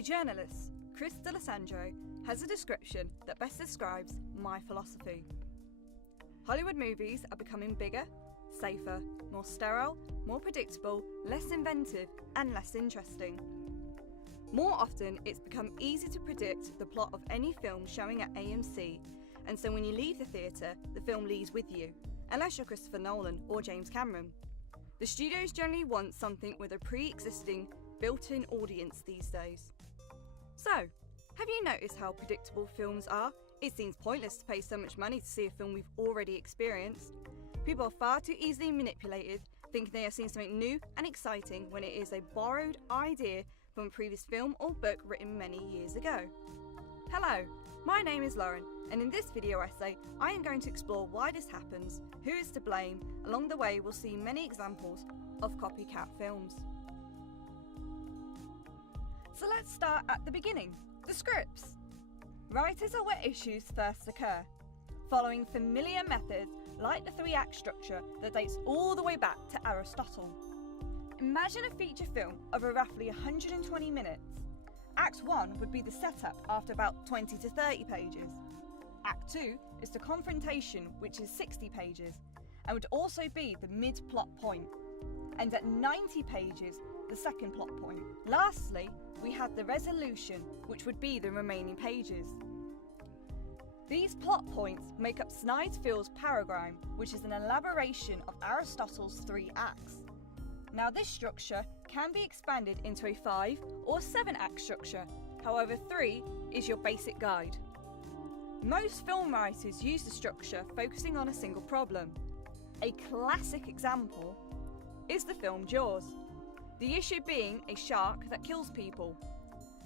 A journalist, Chris D'Alessandro, has a description that best describes my philosophy. Hollywood movies are becoming bigger, safer, more sterile, more predictable, less inventive, and less interesting. More often, it's become easy to predict the plot of any film showing at AMC, and so when you leave the theatre, the film leaves with you, unless you're Christopher Nolan or James Cameron. The studios generally want something with a pre-existing, built-in audience these days. So, have you noticed how predictable films are? It seems pointless to pay so much money to see a film we've already experienced. People are far too easily manipulated, thinking they are seeing something new and exciting when it is a borrowed idea from a previous film or book written many years ago. Hello, my name is Lauren, and in this video essay, I am going to explore why this happens, who is to blame. Along the way, we'll see many examples of copycat films. So let's start at the beginning, the scripts. Writers are where issues first occur, following familiar methods like the three-act structure that dates all the way back to Aristotle. Imagine a feature film over roughly 120 minutes. Act 1 would be the setup after about 20 to 30 pages. Act 2 is the confrontation, which is 60 pages, and would also be the mid-plot point. And at 90 pages, the second plot point. Lastly, we have the resolution, which would be the remaining pages. These plot points make up Sneyd-Field's paragram, which is an elaboration of Aristotle's three acts. Now this structure can be expanded into a 5 or 7 act structure, however 3 is your basic guide. Most film writers use the structure focusing on a single problem. A classic example is the film Jaws, the issue being a shark that kills people.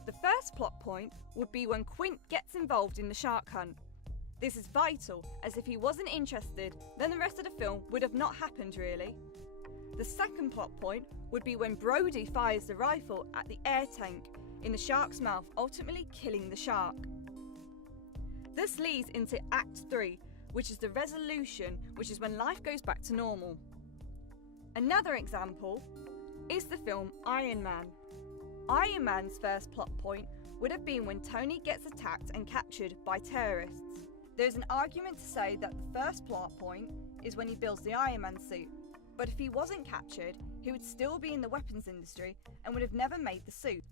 The first plot point would be when Quint gets involved in the shark hunt. This is vital, as if he wasn't interested, then the rest of the film would have not happened really. The second plot point would be when Brody fires the rifle at the air tank in the shark's mouth, ultimately killing the shark. This leads into Act 3, which is the resolution, which is when life goes back to normal. Another example is the film Iron Man. Iron Man's first plot point would have been when Tony gets attacked and captured by terrorists. There is an argument to say that the first plot point is when he builds the Iron Man suit, but if he wasn't captured, he would still be in the weapons industry and would have never made the suit.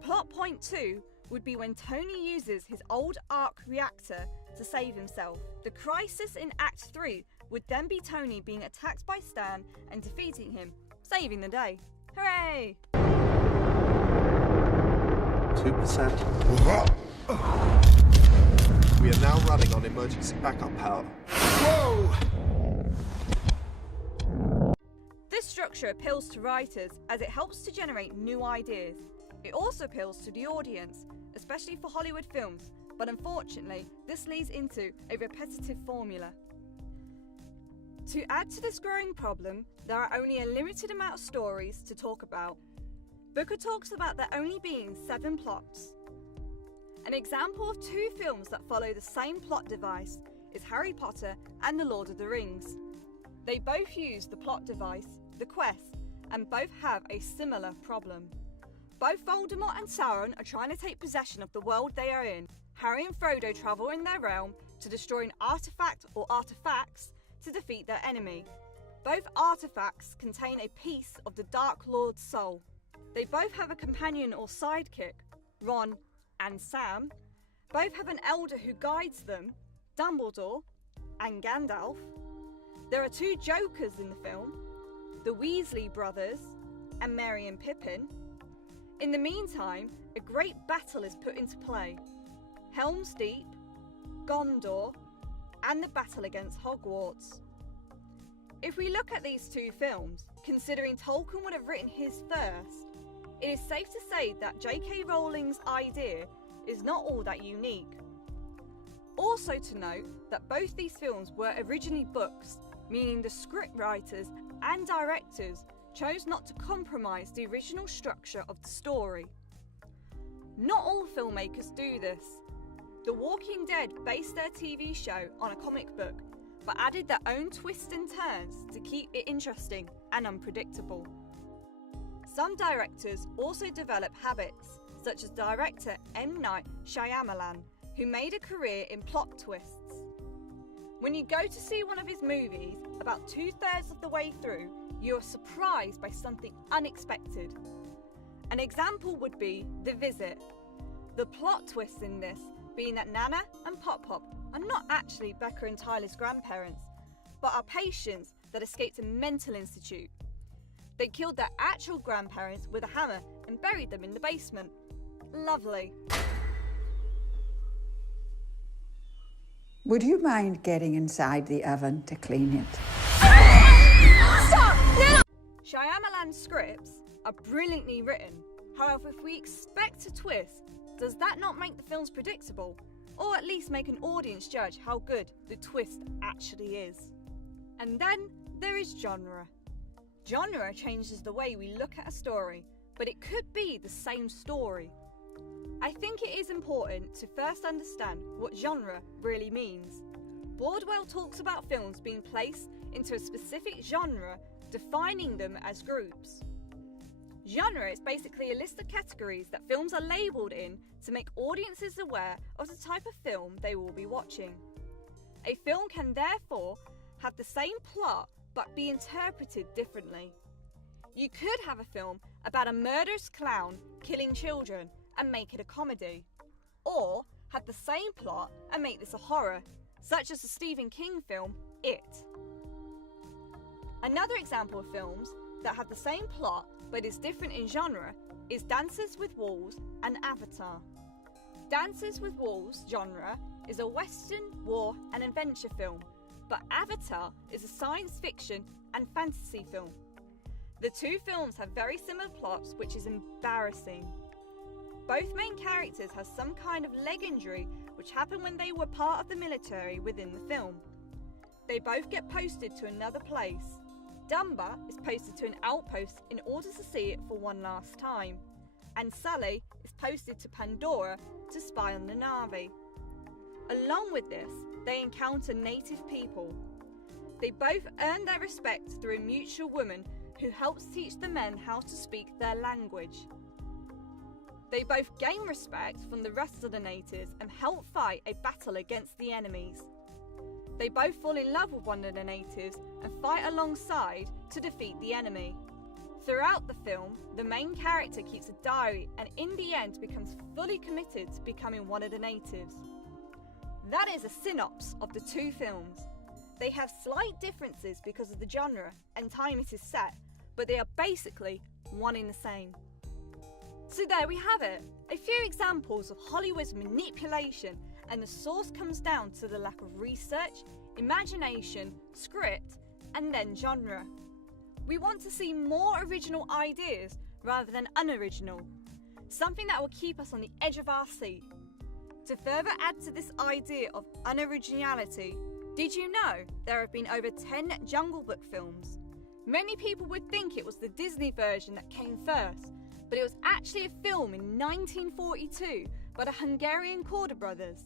Plot point 2 would be when Tony uses his old arc reactor to save himself. The crisis in Act 3 would then be Tony being attacked by Stan and defeating him, saving the day. Hooray! 2%. We are now running on emergency backup power. Whoa! This structure appeals to writers as it helps to generate new ideas. It also appeals to the audience, especially for Hollywood films, but unfortunately, this leads into a repetitive formula. To add to this growing problem, there are only a limited amount of stories to talk about. Booker talks about there only being 7 plots. An example of 2 films that follow the same plot device is Harry Potter and The Lord of the Rings. They both use the plot device, the quest, and both have a similar problem. Both Voldemort and Sauron are trying to take possession of the world they are in. Harry and Frodo travel in their realm to destroy an artifact or artifacts to defeat their enemy. Both artifacts contain a piece of the Dark Lord's soul. They both have a companion or sidekick, Ron and Sam. Both have an elder who guides them, Dumbledore and Gandalf. There are 2 Jokers in the film, the Weasley brothers and Merry and Pippin. In the meantime, a great battle is put into play. Helm's Deep, Gondor, and the battle against Hogwarts. If we look at these 2 films, considering Tolkien would have written his first, it is safe to say that J.K. Rowling's idea is not all that unique. Also to note that both these films were originally books, meaning the script writers and directors chose not to compromise the original structure of the story. Not all filmmakers do this. The Walking Dead based their TV show on a comic book, but added their own twists and turns to keep it interesting and unpredictable. Some directors also develop habits, such as director M.Night, who made a career in plot twists. When you go to see one of his movies, about 2/3 of the way through, you are surprised by something unexpected. An example would be The Visit. The plot twist in this being that Nana and Pop Pop are not actually Becca and Tyler's grandparents, but are patients that escaped a mental institute. They killed their actual grandparents with a hammer and buried them in the basement. Lovely. Would you mind getting inside the oven to clean it? Shyamalan's scripts are brilliantly written. However, if we expect a twist, does that not make the films predictable? Or at least make an audience judge how good the twist actually is? And then there is genre. Genre changes the way we look at a story, but it could be the same story. I think it is important to first understand what genre really means. Bordwell talks about films being placed into a specific genre, defining them as groups. Genre is basically a list of categories that films are labelled in to make audiences aware of the type of film they will be watching. A film can therefore have the same plot but be interpreted differently. You could have a film about a murderous clown killing children and make it a comedy, or have the same plot and make this a horror, such as the Stephen King film It. Another example of films that have the same plot but is different in genre is Dances with Wolves and Avatar. Dances with Wolves genre is a Western, war and adventure film, but Avatar is a science fiction and fantasy film. The two films have very similar plots, which is embarrassing. Both main characters have some kind of leg injury which happened when they were part of the military within the film. They both get posted to another place. Dumba is posted to an outpost in order to see it for one last time, and Sully is posted to Pandora to spy on the Na'vi. Along with this, they encounter native people. They both earn their respect through a mutual woman who helps teach the men how to speak their language. They both gain respect from the rest of the natives and help fight a battle against the enemies. They both fall in love with one of the natives and fight alongside to defeat the enemy. Throughout the film, the main character keeps a diary and in the end becomes fully committed to becoming one of the natives. That is a synopsis of the two films. They have slight differences because of the genre and time it is set, but they are basically one in the same. So there we have it, a few examples of Hollywood's manipulation, and the source comes down to the lack of research, imagination, script, and then genre. We want to see more original ideas rather than unoriginal, something that will keep us on the edge of our seat. To further add to this idea of unoriginality, did you know there have been over 10 Jungle Book films? Many people would think it was the Disney version that came first, but it was actually a film in 1942 by the Hungarian Korda brothers.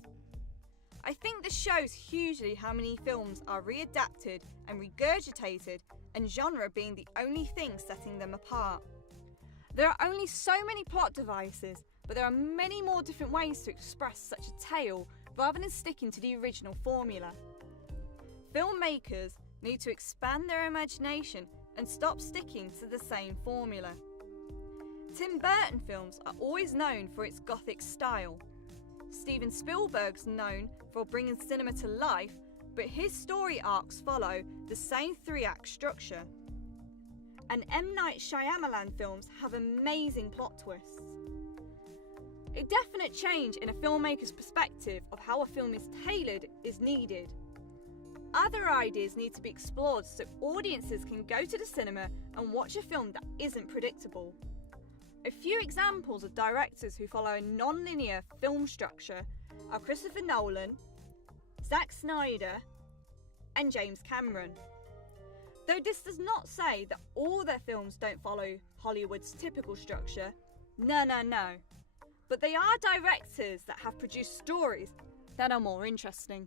I think this shows hugely how many films are readapted and regurgitated, and genre being the only thing setting them apart. There are only so many plot devices, but there are many more different ways to express such a tale rather than sticking to the original formula. Filmmakers need to expand their imagination and stop sticking to the same formula. Tim Burton films are always known for its gothic style. Steven Spielberg's known for bringing cinema to life, but his story arcs follow the same three-act structure. And M.Night films have amazing plot twists. A definite change in a filmmaker's perspective of how a film is tailored is needed. Other ideas need to be explored so audiences can go to the cinema and watch a film that isn't predictable. A few examples of directors who follow a non-linear film structure are Christopher Nolan, Zack Snyder, and James Cameron. Though this does not say that all their films don't follow Hollywood's typical structure, no. But they are directors that have produced stories that are more interesting.